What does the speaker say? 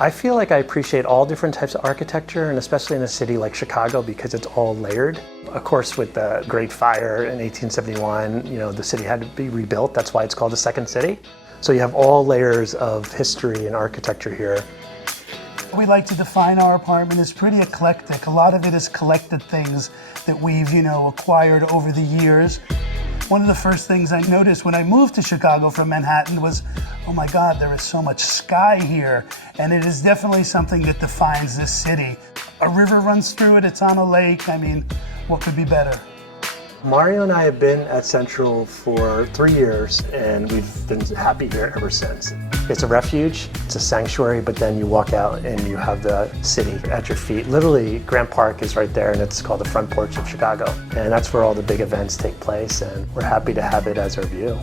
I feel like I appreciate all different types of architecture, and especially in a city like Chicago because it's all layered. Of course, with the Great Fire in 1871, the city had to be rebuilt. That's why it's called the Second City. So you have all layers of history and architecture here. We like to define our apartment as pretty eclectic. A lot of it is collected things that we've, acquired over the years. One of the first things I noticed when I moved to Chicago from Manhattan was, oh my God, there is so much sky here. And it is definitely something that defines this city. A river runs through it, it's on a lake. I mean, what could be better? Mario and I have been at Sentral for 3 years, and we've been happy here ever since. It's a refuge, it's a sanctuary, but then you walk out and you have the city at your feet. Literally, Grant Park is right there, and it's called the front porch of Chicago. And that's where all the big events take place, and we're happy to have it as our view.